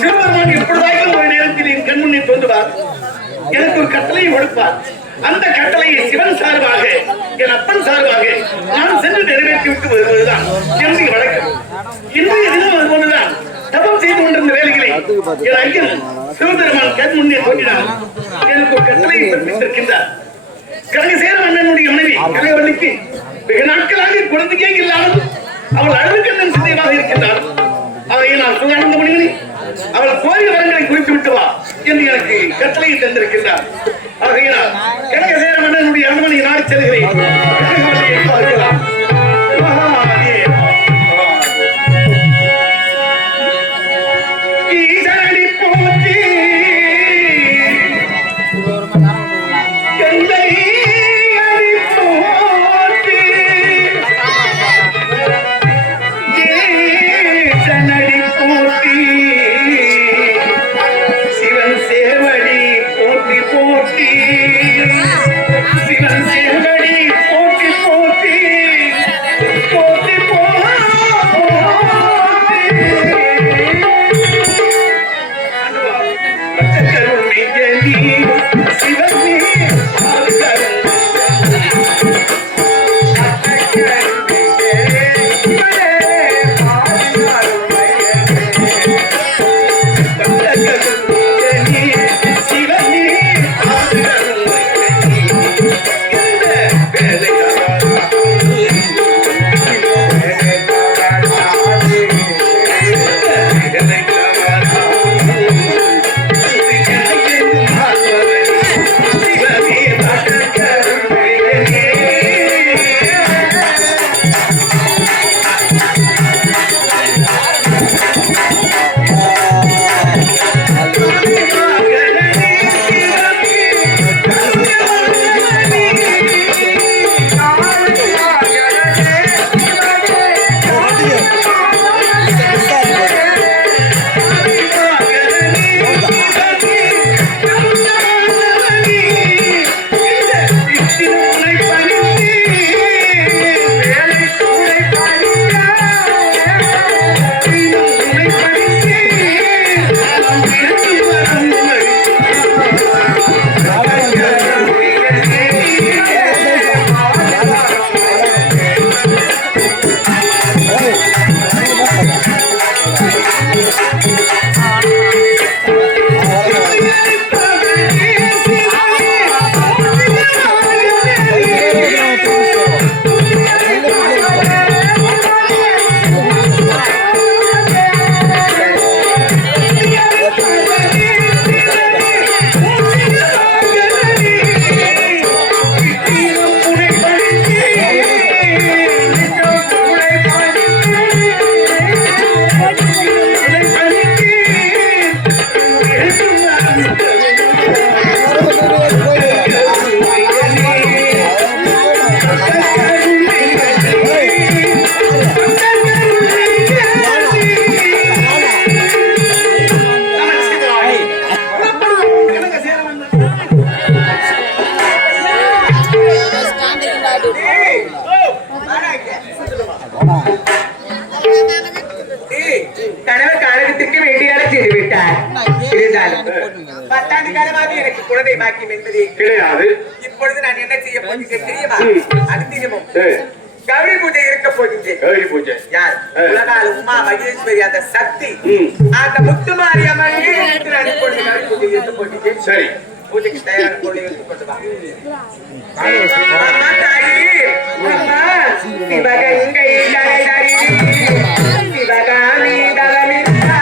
சிவபெருமான் எப்பொழுதாயும் ஒரு நேரத்தில் என் கண்முன்னே தோன்றுவார். எனக்கு ஒரு கட்டளை கொடுப்பார். அந்த கட்டளையை சிவன் சார்பாக என் அப்பன் சார்பாக நான் சென்று நிறைவேற்றி விட்டு வருவதுதான் என்னுடைய வழக்கம். இன்றைய தினம் அது போன்றுதான் தபம் செய்து கொண்டிருந்த வேலைகளை என் ஐயன் சிவபெருமான் கண் முன்னே தோன்றினார். எனக்கு ஒரு கட்டளையை பிறப்பித்திருக்கின்றார். கனகசேர மன்னனுடைய மனைவி கனகவல்லிக்கு வெகு நாட்களாக குழந்தையே இல்லாமல் அவள் அழுதுகண்ணன் சிந்தையாக இருக்கின்றார். நான் சுகானந்த மணிகளை அவள் கோயில் வரங்களை குறித்து விட்டு வா என்று எனக்கு கட்டளையை தந்திருக்கின்றார். ஆகையினால் கனகசேர மன்னனுடைய அரண்மனையை நாடி செல்கிறேன். சிவன் சேவடி குழந்தை பாக்கியம் என்பதே கிடையாது. இப்பொழுது நான் என்ன செய்ய போகிறேன் தெரியுமா? அடுத்தினமும் கௌரி பூஜை இருக்க போகிறேன். கௌரி பூஜை யார்? உலகால உமா மகேஸ்வரி அந்த சக்தி அந்த முத்துமாரி அம்மன் நான் இப்பொழுது கௌரி பூஜை இருக்க போகிறேன். சரி, பூஜைக்கு தயாரான பொருளை எடுத்து கொண்டு வா. அம்மா தாயி, அம்மா சிவகங்கை கரைதரி சிவகாமி தலமில்லா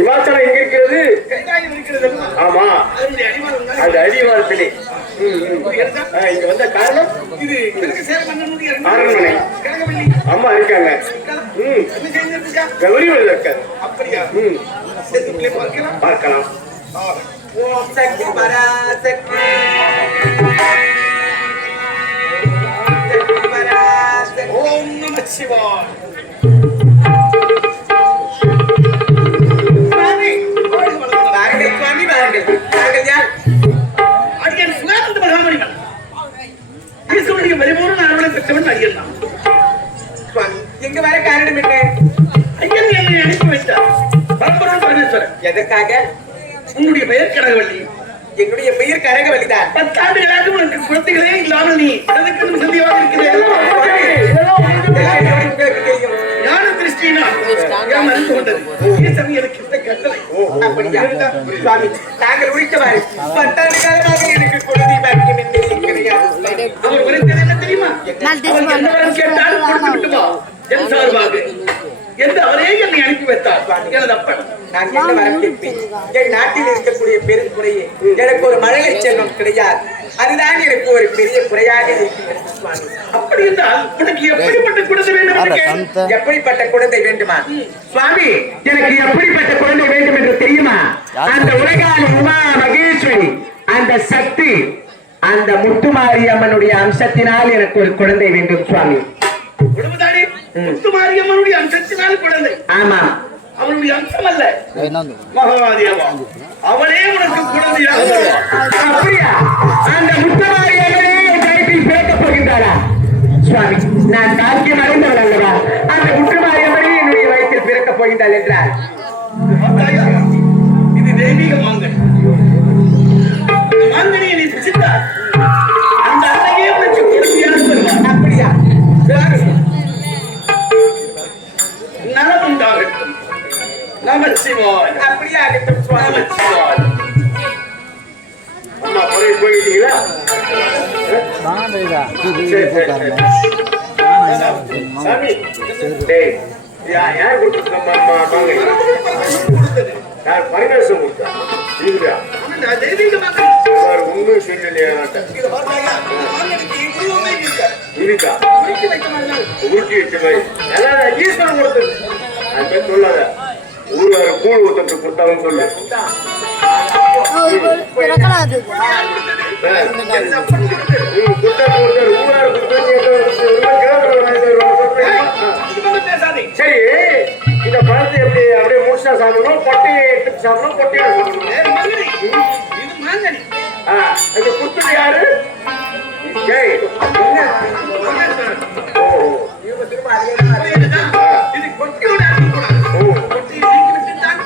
இமாச்சலம் எங்க இருக்கிறது? ஆமா, அந்த அடிவாரத்திலே. இங்க வந்த காரணம் அரண்மனை. அம்மா இருக்காங்க. கௌரி இருக்காரு. பார்க்கலாம். ஓம் சக்தி பராசக்தி ஓம் நம சிவாய. எங்க வர காரணம் என்ன? ஐயன் என்னை அனுப்பி வைத்தார். பரம்பரம் பரமேஸ்வரன். எதற்காக? உன்னுடைய பெயர் கனகவல்லி. என்னுடைய பெயர் கனகவல்லிதான். 10 ஆண்டுகளாக உனக்கு குழந்தைகளே இல்லாமல் நீ எதற்கு சந்தியமாக இருக்கிறேன். ஞான திருஷ்டினா மறுத்து கொண்டது. எனக்கு இந்த கட்டளை. அப்படியா? சுவாமி, நாங்க நாங்கள் உரித்தவாறு 10 ஆண்டு காலமாக எனக்கு குழந்தை பாக்கியம் என்பது கிடையாது. அவர் உரைத்தது என்ன தெரியுமா? அவன் என்ன வரம் கேட்டாலும் கொடுத்து விட்டு வா என் சார்பாக என்று அவரே என்னை அனுப்பி வைத்தார் எனது அப்பன். நான் என்ன வரம் கேட்பேன்? என் நாட்டில் இருக்கக்கூடிய பெரும் குறையே எனக்கு ஒரு மழலை செல்வம் கிடையாது. அதுதான் எனக்கு ஒரு பெரிய குறையாக இருக்கிறது சுவாமி. அப்படி என்றால் உனக்கு எப்படிப்பட்ட குழந்தை வேண்டும் என்று கேள். எப்படிப்பட்ட குழந்தை வேண்டுமா சுவாமி? எனக்கு எப்படிப்பட்ட குழந்தை வேண்டும் என்று தெரியுமா? அந்த உலகாளி உமா மகேஸ்வரி, அந்த சக்தி, அந்த முத்துமாரியம்மனுடைய அம்சத்தினால் எனக்கு ஒரு குழந்தை வேண்டும் சுவாமி. உடம்புதானே முத்துமாரியம்மனுடைய அம்சத்தினால் குழந்தை. ஆமா, அவனுடைய அம்சம் அல்ல மகாதேவா, அவளே உனக்கு குழந்தையாக வருவாள். அப்படியா? அந்த முத்துமாரியம்மனே என் வயிற்றில் பிறக்கப் போகின்றாளா சுவாமி? நான் பாக்கியம் அடைந்தவள் அல்லவா? அந்த முத்துமாரியம்மனே என்னுடைய வயிற்றில் பிறக்கப் போகின்றாள் என்றால் பார்த்தாயா? இது தெய்வீக மாங்கனி. மாங்கனியை நீ பிடித்தால் அந்த அன்னையே உனக்கு குழந்தையாக வருவாள். அப்படியா? நலமுண்டாகட்டும். நமச்சிவாய. அப்படியே ஆகட்டும் சுவாமி. நமச்சிவாய. அம்மா போயிட்டீங்களா? சாமி, டேய், யார் கொடுத்தது? கொடுத்தது. யார் பரிகாசம் கொடுத்தா? இதுயா ஆனா, தெய்வீக மாங்கனி. உண்மை சொல்லலையா? இதை பார்த்தாயா? இந்த மாங்கனிக்கு இவ்வளவுமே இருக்கா? இருக்கா? உருக்கி வைத்த மாதிரி தான். ஊட்டி வச்ச மாதிரி அதான் ஈஸ்வரன் கொடுத்தது. அது சொல்லாத. ஊர் கூழ் ஊத்தத்து கொடுத்தாலும் சொல்லு. யார் கொடுத்தது? எனது அப்பன் கொடுத்தது. ஊரார் கொடுத்தது. இது வந்து பேசாதே. சரி, இந்த பழத்தை எப்படி அப்படியே முழுசா சாப்பிடணும், பொட்டையை எடுத்து சாப்பிடணும், பொட்டையை சாப்பிடணும். ஏய், மாங்கனி. இது மாங்கனி. இது கொடுத்தது யாரு? ஜெய். இவங்க திரும்ப அதே மாதிரி புரியுதா? இது கொட்டியோட அனுப்பக்கூடாது. கொட்டியை நீக்கி விட்டுத்தான்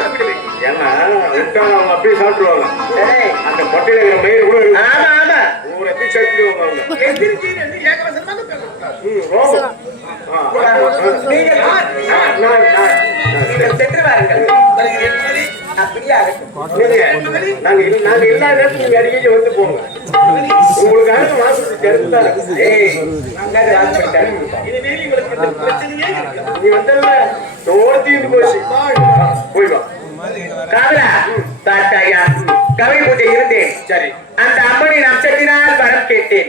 சாப்பிட வேண்டும். ஏன்னா விட்டா அவங்க அப்படியே சாப்பிட்டுருவாங்க. ஏய், அந்த பொட்டையில இருக்கிற மயிறு கூட இருக்கு. ஆமா ஆமா ஊரை எப்படி சாப்பிடுவாங்க. எதிர்த்து ரெண்டு ஏகவசனமாக பேசக்கூடாது. ரோகம். நீங்கள் நீங்கள் சென்று வாருங்கள். அப்படியே ஆகட்டும். நாங்க எல்லா நேரத்துக்கும் நீங்க அடிக்கடி வந்து போங்க. உங்களுக்காக மாசத்துக்கு கருத்தா ஏய், நாங்கள் வாசிப்பட்டாரு. இனிமேல் இவளுக்கு இந்த பிரச்சனையே இருக்காது. நீ வந்தல்ல தோர்த்திட்டு போச்சு. போய் வா. காதலா தாத்தாயா கவி பூஜை இருந்தேன். சரி, அந்த அம்மனின் அம்சத்தினால் வரம் கேட்டேன்.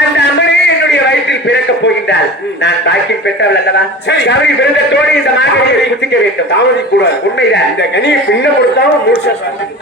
அந்த அம்மனே என்னுடைய வயிற்றில் பிறக்கப் போகின்றாள். நான் பாக்கியம் பெற்றவள் அல்லவா? சரி. கவி பிறந்தத்தோடு இந்த மாங்கனியை குத்திக்க வேண்டும். தாமதிக்க கூடாது. உண்மைதான். இந்த கனியை பின்ன கொடுத்தாலும் முழுசா சாப்பிட்டு